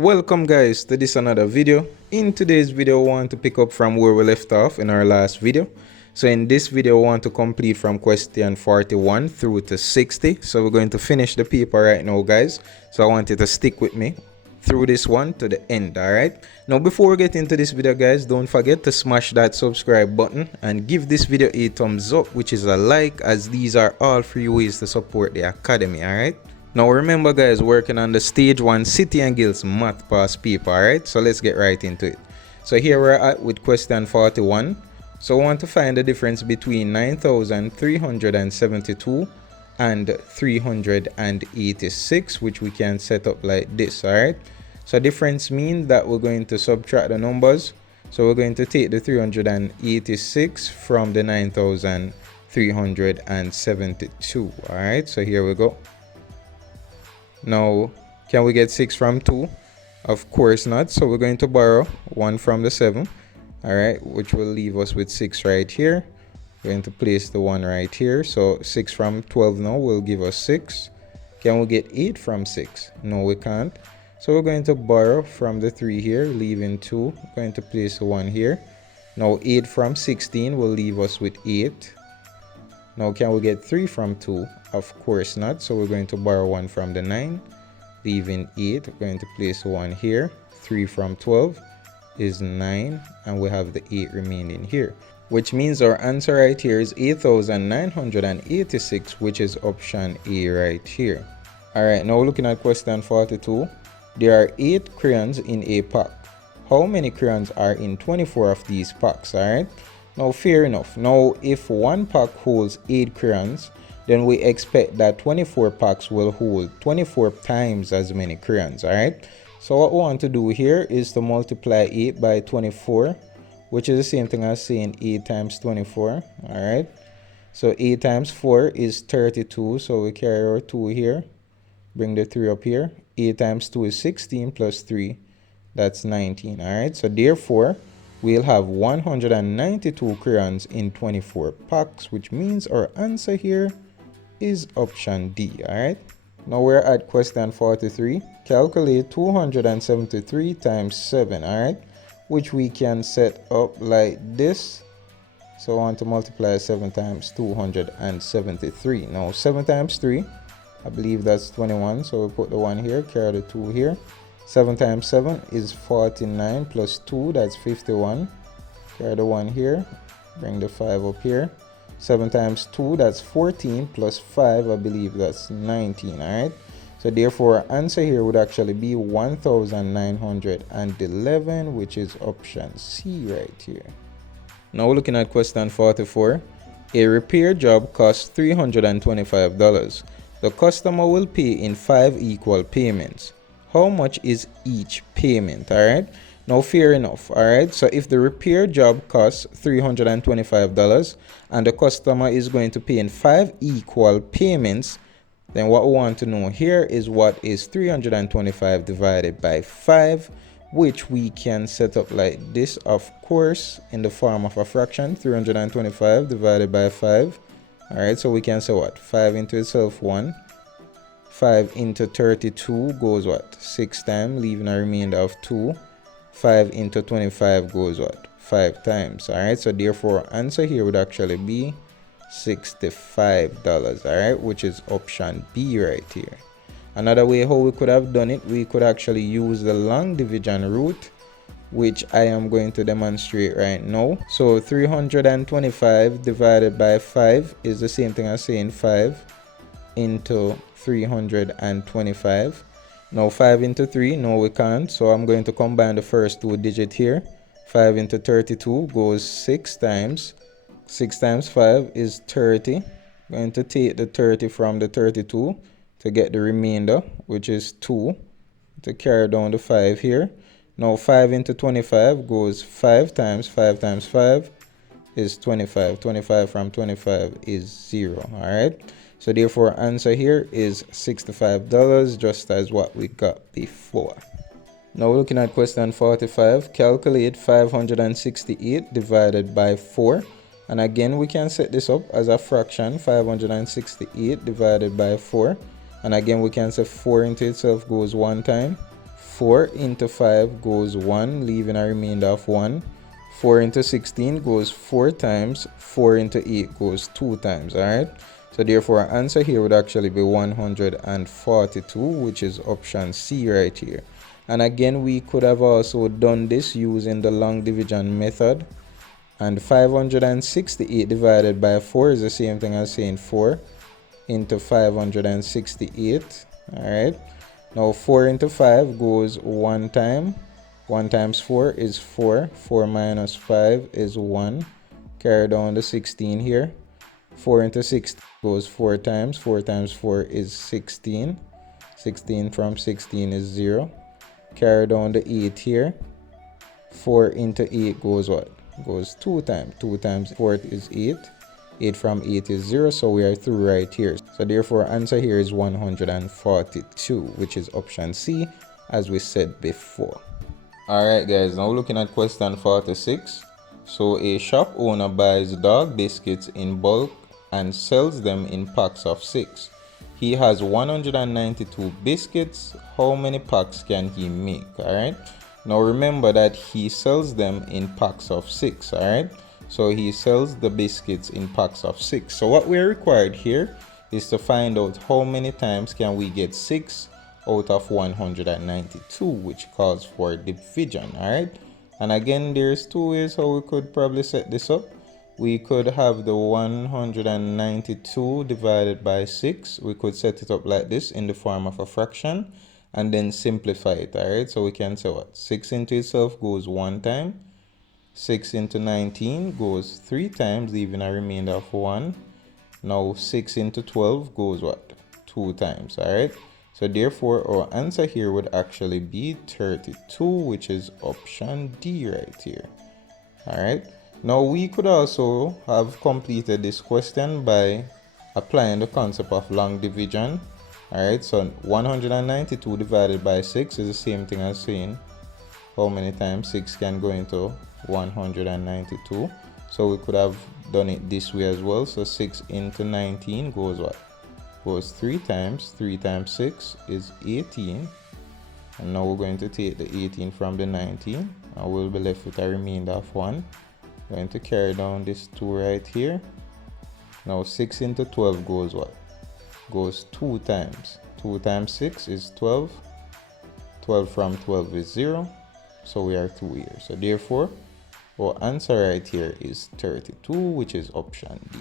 Welcome guys to this another video. In today's video, I want to pick up from where we left off in our last video. So in this video, I want to complete from question 41 through to 60. So we're going to finish the paper right now guys. So I want you to stick with me through this one to the end. Alright, now before we get into this video guys, don't forget to smash that subscribe button and give this video a thumbs up, which is a like, as these are all free ways to support the academy. Alright, now remember guys, working on the stage 1 City and Guilds math pass paper. Alright, so let's get right into it. So here we're at with question 41. So I want to find the difference between 9,372 and 386, which we can set up like this. Alright, so difference means that we're going to subtract the numbers. So we're going to take the 386 from the 9,372. Alright, so here we go. Now, can we get 6 from 2? Of course not. So we're going to borrow 1 from the 7. Alright, which will leave us with 6 right here. We're going to place the 1 right here. So 6 from 12 now will give us 6. Can we get 8 from 6? No, we can't. So we're going to borrow from the 3 here, leaving 2. We're going to place the 1 here. Now 8 from 16 will leave us with 8. Now can we get 3 from 2? Of course not. So we're going to borrow 1 from the 9, leaving 8. We're going to place 1 here. 3 from 12 is 9, and we have the 8 remaining here, which means our answer right here is 8,986, which is option A right here. Alright, now looking at question 42. There are 8 crayons in a pack. How many crayons are in 24 of these packs? Alright, now fair enough. Now if one pack holds 8 crayons, then we expect that 24 packs will hold 24 times as many crayons. Alright, so what we want to do here is to multiply 8 by 24, which is the same thing as saying 8 times 24. Alright, so 8 times 4 is 32, so we carry our 2 here, bring the 3 up here. 8 times 2 is 16 plus 3, that's 19. Alright, so therefore we'll have 192 crayons in 24 packs, which means our answer here is option D. Alright, now we're at question 43. Calculate 273 times 7. Alright, which we can set up like this. So I want to multiply 7 times 273. Now 7 times 3, I believe that's 21, so we put the 1 here, carry the 2 here. 7 times 7 is 49 plus 2, that's 51. Carry the 1 here, bring the 5 up here. 7 times 2, that's 14, plus 5, I believe that's 19. Alright, so therefore our answer here would actually be 1,911, which is option C right here. Now looking at question 44. A repair job costs $325. The customer will pay in 5 equal payments. How much is each payment? Alright, now fair enough. Alright, so if the repair job costs $325 and the customer is going to pay in 5 equal payments, then what we want to know here is what is 325 divided by 5, which we can set up like this, of course, in the form of a fraction. 325 divided by 5. Alright, so we can say what? 5 into itself 1. 5 into 32 goes what? 6 times, leaving a remainder of 2. 5 into 25 goes what? 5 times. Alright, so therefore answer here would actually be $65. Alright, which is option B right here. Another way how we could have done it, we could actually use the long division route, which I am going to demonstrate right now. So 325 divided by 5 is the same thing as saying 5 into 325. Now 5 into 3, no we can't, so I'm going to combine the first 2 digits here. 5 into 32 goes 6 times. 6 times 5 is 30. I'm going to take the 30 from the 32 to get the remainder, which is 2, to carry down the 5 here. Now 5 into 25 goes 5 times 5 times 5 is 25. 25 from 25 is 0. Alright, so therefore answer here is $65, just as what we got before. Now we're looking at question 45. Calculate 568 divided by 4. And again, we can set this up as a fraction. 568 divided by 4. And again, we can say 4 into itself goes 1 time. 4 into 5 goes 1, leaving a remainder of 1. 4 into 16 goes 4 times. 4 into 8 goes 2 times. Alright, so therefore our answer here would actually be 142, which is option C right here. And again, we could have also done this using the long division method. And 568 divided by 4 is the same thing as saying 4 into 568. Alright, now 4 into 5 goes 1 time. 1 times 4 is 4. 4 minus 5 is 1. Carry down the 16 here. 4 into 6 goes 4 times. 4 times 4 is 16. 16 from 16 is 0. Carry down the 8 here. 4 into 8 goes what? Goes 2 times. 2 times 4 is 8. 8 from 8 is 0, so we are through right here. So therefore answer here is 142, which is option C, as we said before. Alright guys, now looking at question 46. So a shop owner buys dog biscuits in bulk and sells them in packs of 6. He has 192 biscuits. How many packs can he make? Alright, now remember that he sells them in packs of 6. Alright, so he sells the biscuits in packs of 6. So what we're required here is to find out how many times can we get 6 out of 192, which calls for division. Alright, and again, there's two ways how we could probably set this up. We could have the 192 divided by 6. We could set it up like this in the form of a fraction and then simplify it. Alright, so we can say what? 6 into itself goes 1 time. 6 into 19 goes 3 times, leaving a remainder of 1. Now 6 into 12 goes what? 2 times. Alright, so therefore our answer here would actually be 32, which is option D right here. Alright, now we could also have completed this question by applying the concept of long division. Alright, so 192 divided by 6 is the same thing as saying how many times 6 can go into 192. So we could have done it this way as well. So 6 into 19 goes what? Goes 3 times. 3 times 6 is 18. And now we're going to take the 18 from the 19 and we'll be left with a remainder of 1. We're going to carry down this 2 right here. Now 6 into 12 goes what? Goes 2 times. 2 times 6 is 12. 12 from 12 is 0. So we are 2 here. So therefore our answer right here is 32, which is option D.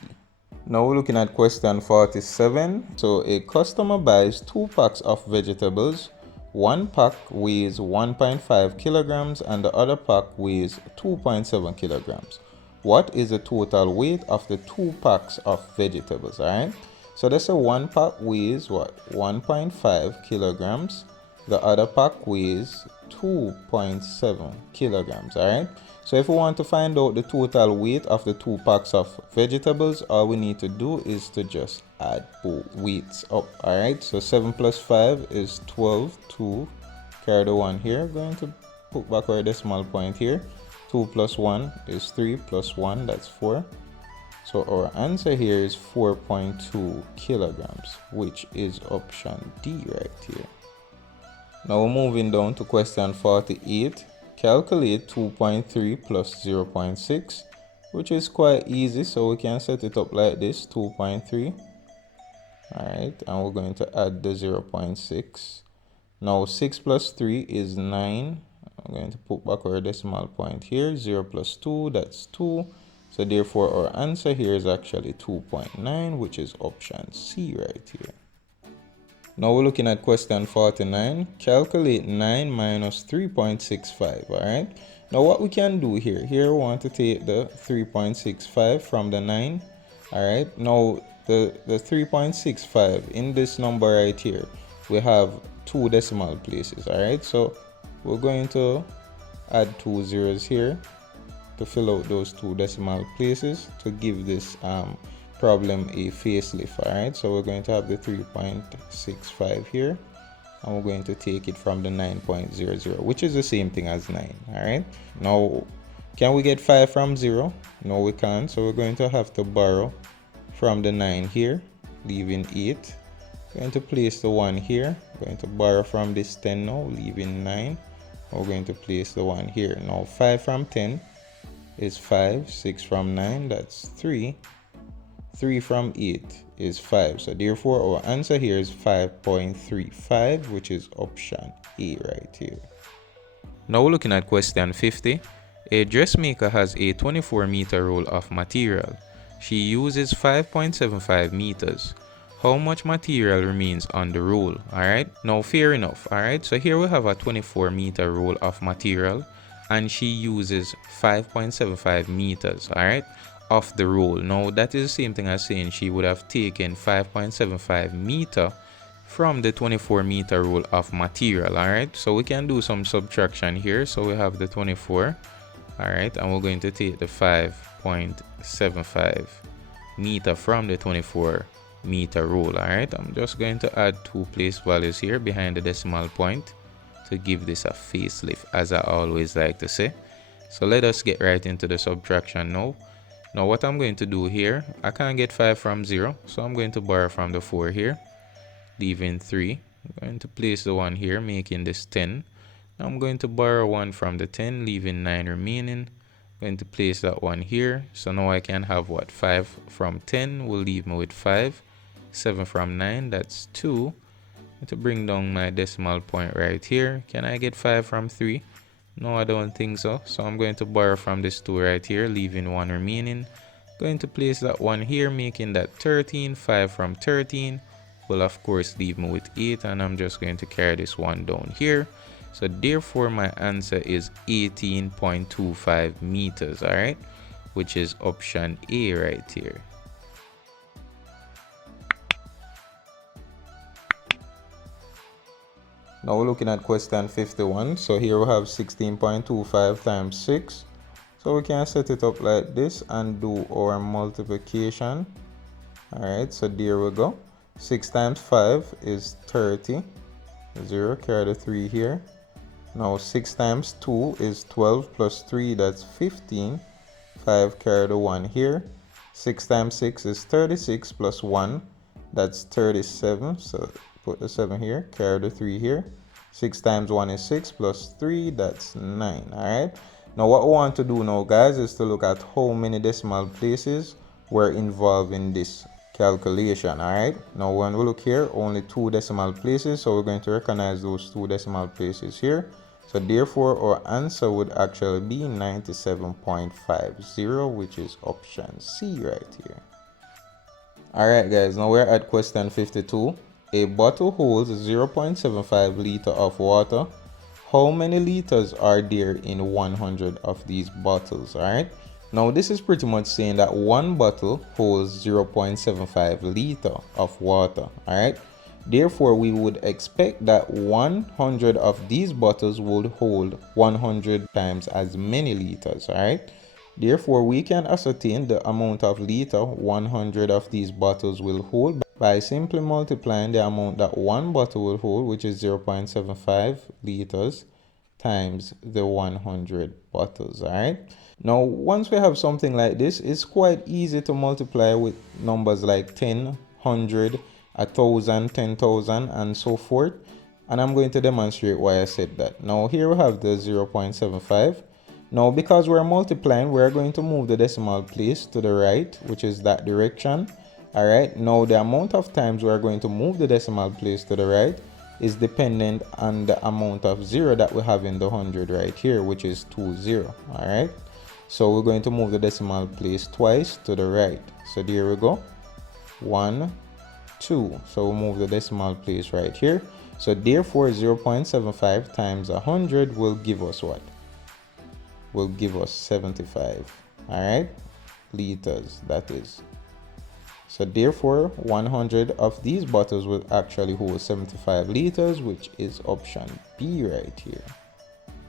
Now we're looking at question 47. So a customer buys 2 packs of vegetables. One pack weighs 1.5 kilograms and the other pack weighs 2.7 kilograms. What is the total weight of the 2 packs of vegetables? Alright, so that's a one pack weighs what? 1.5 kilograms. The other pack weighs 2.7 kilograms. Alright, so if we want to find out the total weight of the 2 packs of vegetables, all we need to do is to just add both weights up. Alright, so 7 plus 5 is 12. 2, carry the 1 here, going to put back our decimal point here. 2 plus 1 is 3 plus 1, that's 4. So our answer here is 4.2 kilograms, which is option D right here. Now we're moving down to question 48. Calculate 2.3 plus 0.6, which is quite easy, so we can set it up like this. 2.3. Alright, and we're going to add the 0.6. Now 6 plus 3 is 9. I'm going to put back our decimal point here. 0 plus 2, that's 2. So therefore our answer here is actually 2.9, which is option C right here. Now we're looking at question 49. Calculate 9 minus 3.65. Alright, now what we can do here, we want to take the 3.65 from the 9. Alright, now the 3.65 in this number right here, we have 2 decimal places. Alright, so we're going to add 2 zeros here to fill out those 2 decimal places to give this problem a facelift. Alright, so we're going to have the 3.65 here and we're going to take it from the 9.00, which is the same thing as 9. Alright, now can we get 5 from 0? No, we can't, so we're going to have to borrow from the 9 here, leaving 8. Going to place the 1 here. Going to borrow from this 10 now, leaving 9. We're going to place the 1 here. Now 5 from 10 is 5. 6 from 9, that's 3. 3 from 8 is 5. So therefore our answer here is 5.35, which is option A right here. Now we're looking at question 50. A dressmaker has a 24-meter roll of material. She uses 5.75 meters. How much material remains on the roll? Alright, now fair enough. Alright, so here we have a 24-meter roll of material and she uses 5.75 meters, alright, of the roll. Now that is the same thing as saying she would have taken 5.75 meter from the 24-meter roll of material. Alright, so we can do some subtraction here. So we have the 24, alright, and we're going to take the 5.75 meter from the 24-meter roll. Alright, I'm just going to add 2 place values here behind the decimal point to give this a facelift, as I always like to say. So let us get right into the subtraction now. Now what I'm going to do here, I can't get 5 from 0, so I'm going to borrow from the 4 here, leaving 3. I'm going to place the 1 here, making this 10. Now I'm going to borrow 1 from the 10, leaving 9 remaining. I'm going to place that 1 here. So now I can have what? 5 from 10 will leave me with 5. 7 from 9, that's 2. To bring down my decimal point right here. Can I get 5 from 3? No, I don't think so. So I'm going to borrow from this 2 right here, leaving 1 remaining. Going to place that 1 here, making that 13. 5 from 13 will of course leave me with 8, and I'm just going to carry this 1 down here. So therefore my answer is 18.25 meters, alright, which is option A right here. Now we're looking at question 51. So here we have 16.25 times 6. So we can set it up like this and do our multiplication. Alright, so there we go. 6 times 5 is 30. 0, carry the 3 here. Now 6 times 2 is 12 plus 3, that's 15. 5, carry the 1 here. 6 times 6 is 36 plus 1, that's 37. So put the 7 here, carry the 3 here. 6 times 1 is 6 plus 3, that's 9. Alright, now what we want to do now, guys, is to look at how many decimal places were involved in this calculation. Alright, now when we look here, only 2 decimal places, so we're going to recognize those 2 decimal places here. So therefore our answer would actually be 97.50, which is option C right here. Alright guys, now we're at question 52. A bottle holds 0.75 liter of water. How many liters are there in 100 of these bottles? Alright, now this is pretty much saying that one bottle holds 0.75 liter of water. Alright, therefore we would expect that 100 of these bottles would hold 100 times as many liters. Alright, therefore we can ascertain the amount of liter 100 of these bottles will hold by simply multiplying the amount that one bottle will hold, which is 0.75 liters, times the 100 bottles. Alright, now once we have something like this, it's quite easy to multiply with numbers like 10, 100, 1,000, 10,000, and so forth. And I'm going to demonstrate why I said that. Now here we have the 0.75. Now because we're multiplying, we're going to move the decimal place to the right, which is that direction. Alright, now the amount of times we're going to move the decimal place to the right is dependent on the amount of 0 that we have in the 100 right here, which is 20. Alright, so we're going to move the decimal place twice to the right. So there we go. 1, 2. So we'll move the decimal place right here. So therefore 0.75 times 100 will give us what? Will give us 75. Alright, liters, that is. So therefore 100 of these bottles will actually hold 75 liters, which is option B right here.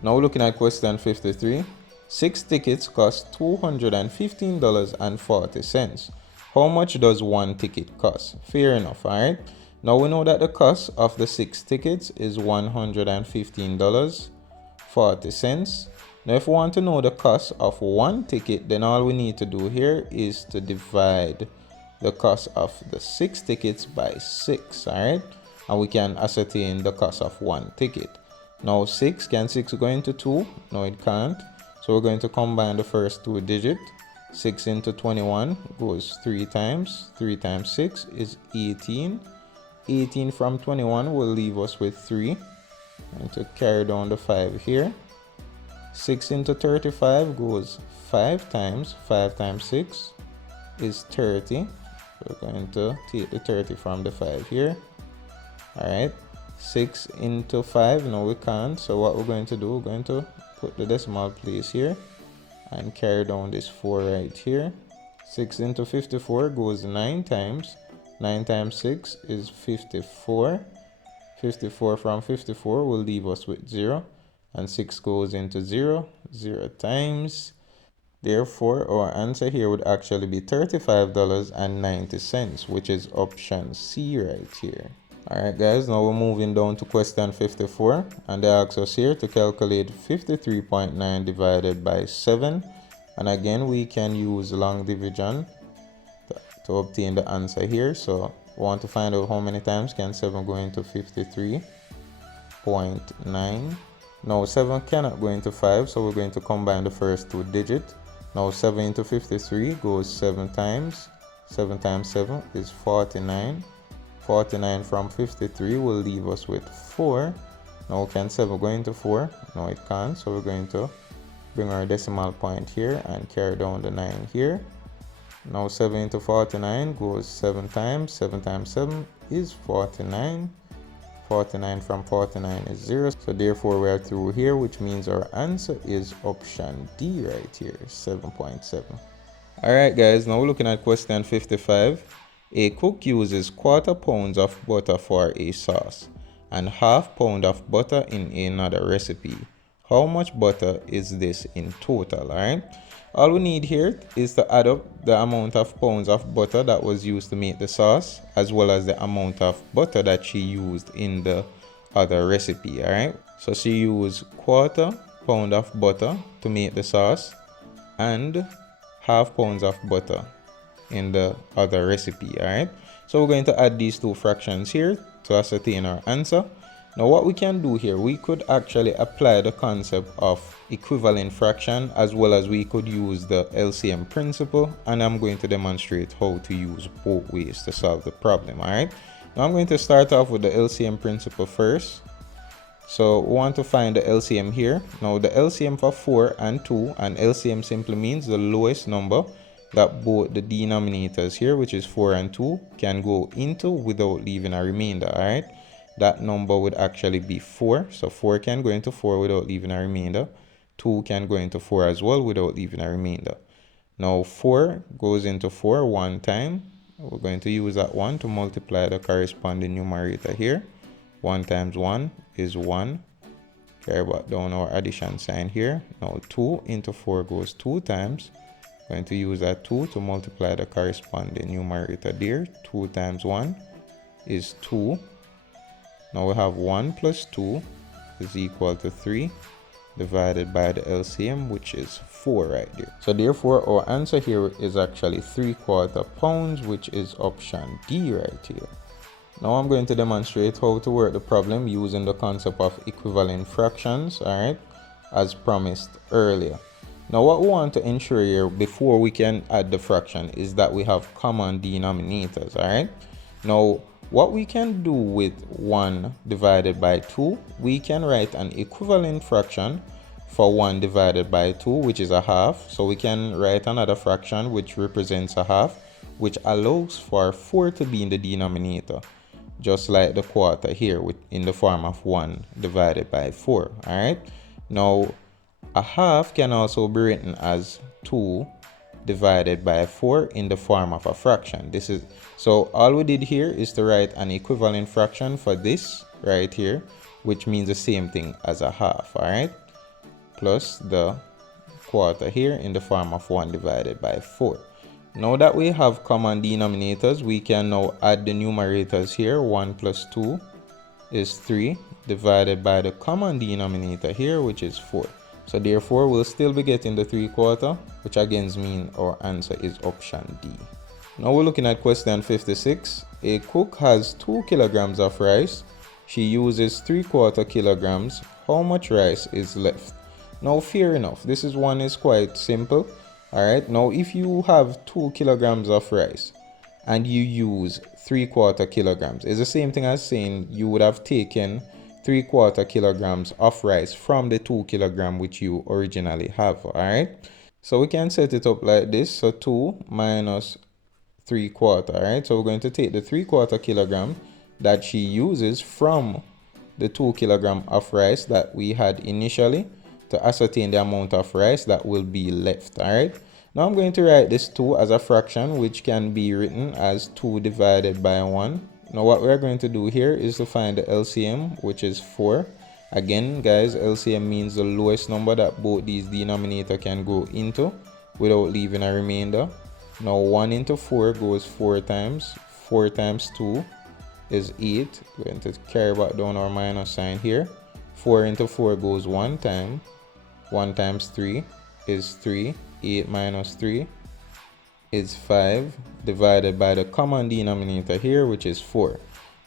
Now looking at question 53. 6 tickets cost $215.40. How much does one ticket cost? Fair enough. Alright, now we know that the cost of the 6 tickets is $115.40. Now if we want to know the cost of one ticket, then all we need to do here is to divide the cost of the 6 tickets by 6, alright? And we can ascertain the cost of 1 ticket. Now 6, can 6 go into 2? No, it can't. So we're going to combine the first 2 digits. 6 into 21 goes 3 times. 3 times 6 is 18. 18 from 21 will leave us with 3. I'm going to carry down the 5 here. 6 into 35 goes 5 times. 5 times 6 is 30. We're going to take the 30 from the 5 here. Alright. 6 into 5, no we can't. So what we're going to do, we're going to put the decimal place here and carry down this 4 right here. 6 into 54 goes 9 times. 9 times 6 is 54. 54 from 54 will leave us with 0. And 6 goes into 0. 0 times. Therefore, our answer here would actually be $35.90, which is option C right here. Alright guys, now we're moving down to question 54. And they ask us here to calculate 53.9 divided by 7. And again, we can use long division to obtain the answer here. So we want to find out how many times can 7 go into 53.9. Now 7 cannot go into 5, so we're going to combine the first 2 digits. Now 7 into 53 goes 7 times. 7 times 7 is 49. 49 from 53 will leave us with 4. Now can 7 go into 4? No, it can't. So we're going to bring our decimal point here and carry down the 9 here. Now 7 into 49 goes 7 times. 7 times 7 is 49. 49 from 49 is 0. So therefore we are through here, which means our answer is option D right here, 7.7. Alright guys, now we're looking at question 55. A cook uses 1/4 pounds of butter for a sauce and 1/2 pound of butter in another recipe. How much butter is this in total? Alright, all we need here is to add up the amount of pounds of butter that was used to make the sauce, as well as the amount of butter that she used in the other recipe. Alright, so she used 1/4 pound of butter to make the sauce and 1/2 pounds of butter in the other recipe. Alright, so we're going to add these two fractions here to ascertain our answer. Now what we can do here, we could actually apply the concept of equivalent fraction, as well as we could use the LCM principle, and I'm going to demonstrate how to use both ways to solve the problem. Alright, now I'm going to start off with the LCM principle first. So we want to find the LCM here. Now the LCM for 4 and 2, and LCM simply means the lowest number that both the denominators here, which is 4 and 2, can go into without leaving a remainder. Alright, that number would actually be 4. So 4 can go into 4 without leaving a remainder. 2 can go into 4 as well without leaving a remainder. Now 4 goes into 4 one time. We're going to use that 1 to multiply the corresponding numerator here. 1 times 1 is 1. Carry back down our addition sign here. Now 2 into 4 goes 2 times. Going to use that 2 to multiply the corresponding numerator there. 2 times 1 is 2. Now we have 1 plus 2 is equal to 3 divided by the LCM, which is 4 right there. So therefore our answer here is actually 3/4 pounds, which is option D right here. Now I'm going to demonstrate how to work the problem using the concept of equivalent fractions, alright, as promised earlier. Now what we want to ensure here before we can add the fraction is that we have common denominators. Alright, now what we can do with 1 divided by 2, we can write an equivalent fraction for 1 divided by 2, which is 1/2. So we can write another fraction which represents 1/2, which allows for 4 to be in the denominator, just like the quarter here in the form of 1 divided by 4. Alright, now 1/2 can also be written as 2 divided by 4 in the form of a fraction. This is so all we did here is to write an equivalent fraction for this right here, which means the same thing as 1/2. Alright, plus the quarter here in the form of 1 divided by 4. Now that we have common denominators, we can now add the numerators here. 1 plus 2 is 3 divided by the common denominator here, which is 4. So therefore we'll still be getting the 3/4, which again means our answer is option D. Now we're looking at question 56. A cook has 2 kilograms of rice. She uses 3/4 kilograms. How much rice is left? Now fair enough, this is one is quite simple. Alright, now if you have 2 kilograms of rice and you use 3/4 kilograms, it's the same thing as saying you would have taken 3/4 kilograms of rice from the 2 kilogram which you originally have. Alright, so we can set it up like this. So 2 minus 3/4. Alright, so we're going to take the 3/4 kilogram that she uses from the 2 kilogram of rice that we had initially to ascertain the amount of rice that will be left. Alright, now I'm going to write this 2 as a fraction, which can be written as 2 divided by 1. Now what we're going to do here is to find the LCM, which is 4. Again guys, LCM means the lowest number that both these denominator can go into without leaving a remainder. Now 1 into 4 goes 4 times. 4 times 2 is 8. We're going to carry back down our minus sign here. 4 into 4 goes 1 time. 1 times 3 is 3. 8 minus 3 is 5, divided by the common denominator here, which is 4.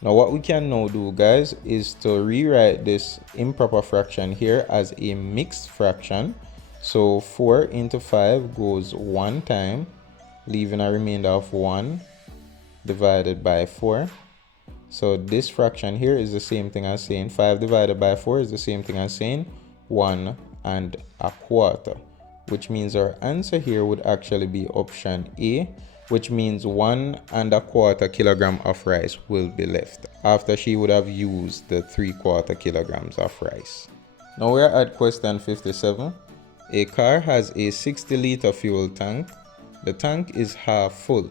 Now what we can now do guys is to rewrite this improper fraction here as a mixed fraction. So 4 into 5 goes 1 time, leaving a remainder of 1 divided by 4. So this fraction here is the same thing as saying 5 divided by 4 is the same thing as saying 1 1/4, which means our answer here would actually be option A, which means 1 1/4 kilogram of rice will be left after she would have used the 3/4 kilograms of rice. Now we're at question 57. A car has a 60-liter fuel tank. The tank is half full.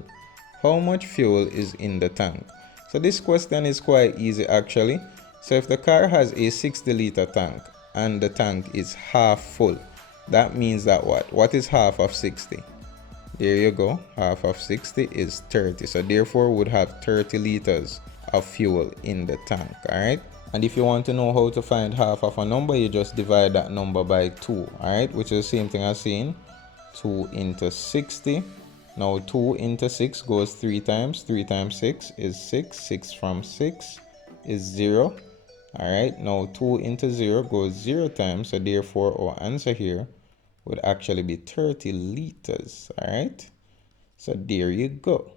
How much fuel is in the tank? So this question is quite easy actually. So if the car has a 60-liter tank and the tank is half full, that means that what is half of 60? There you go, half of 60 is 30. So therefore would have 30 liters of fuel in the tank. Alright, and if you want to know how to find half of a number, you just divide that number by 2. Alright, which is the same thing as saying 2 into 60. Now 2 into 6 goes 3 times. 3 times 6 is 6. 6 from 6 is 0. Alright, now 2 into 0 goes 0 times. So therefore our answer here would actually be 30 liters. Alright, so there you go.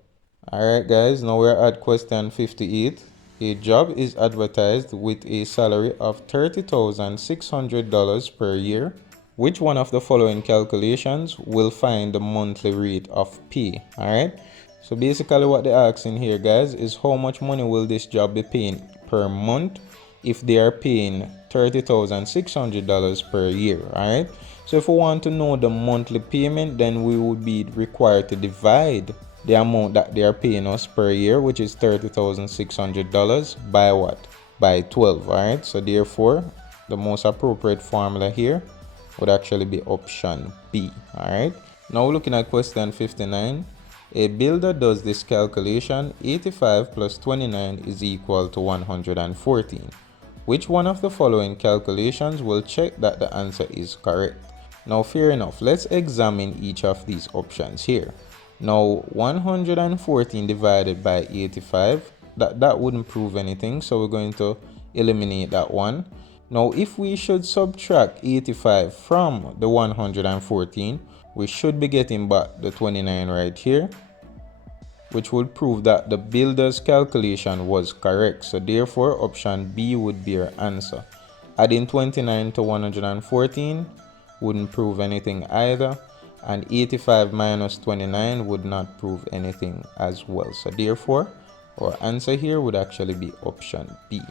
Alright guys, now we're at question 58. A job is advertised with a salary of $30,600 per year. Which one of the following calculations will find the monthly rate of pay? Alright, so basically what they're asking here guys is how much money will this job be paying per month if they are paying $30,600 per year. Alright, so if we want to know the monthly payment, then we would be required to divide the amount that they are paying us per year, which is $30,600, by what? By 12. Alright, so therefore the most appropriate formula here would actually be option B. Alright, now we're looking at question 59. A builder does this calculation: 85 plus 29 is equal to 114. Which one of the following calculations will check that the answer is correct? Now fair enough, let's examine each of these options here. Now 114 divided by 85, that wouldn't prove anything, so we're going to eliminate that one. Now if we should subtract 85 from the 114, we should be getting back the 29 right here, which would prove that the builder's calculation was correct. So therefore option B would be our answer. Adding 29 to 114 wouldn't prove anything either, and 85 minus 29 would not prove anything as well. So therefore our answer here would actually be option B.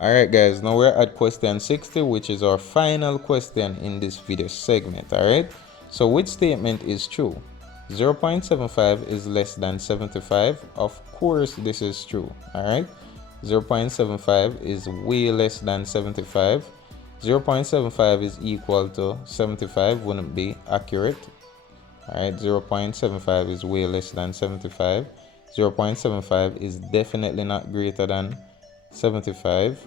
Alright guys, now we're at question 60, which is our final question in this video segment. Alright, so which statement is true? 0.75 is less than 75. Of course this is true. Alright, 0.75 is way less than 75. 0.75 is equal to 75 wouldn't be accurate. Alright, 0.75 is way less than 75. 0.75 is definitely not greater than 75.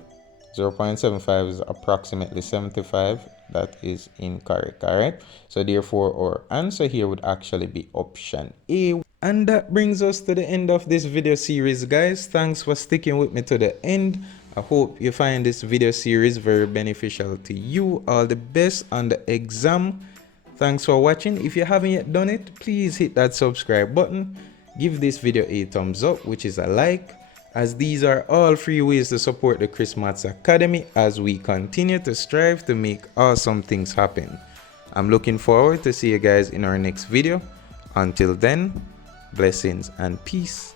0.75 is approximately 75. That is incorrect. All right, so therefore our answer here would actually be option A. And that brings us to the end of this video series, guys. Thanks for sticking with me to the end. I hope you find this video series very beneficial to you. All the best on the exam. Thanks for watching. If you haven't yet done it, please hit that subscribe button. Give this video a thumbs up, which is a like, as these are all free ways to support the Chris Maths Academy as we continue to strive to make awesome things happen. I'm looking forward to see you guys in our next video. Until then, blessings and peace.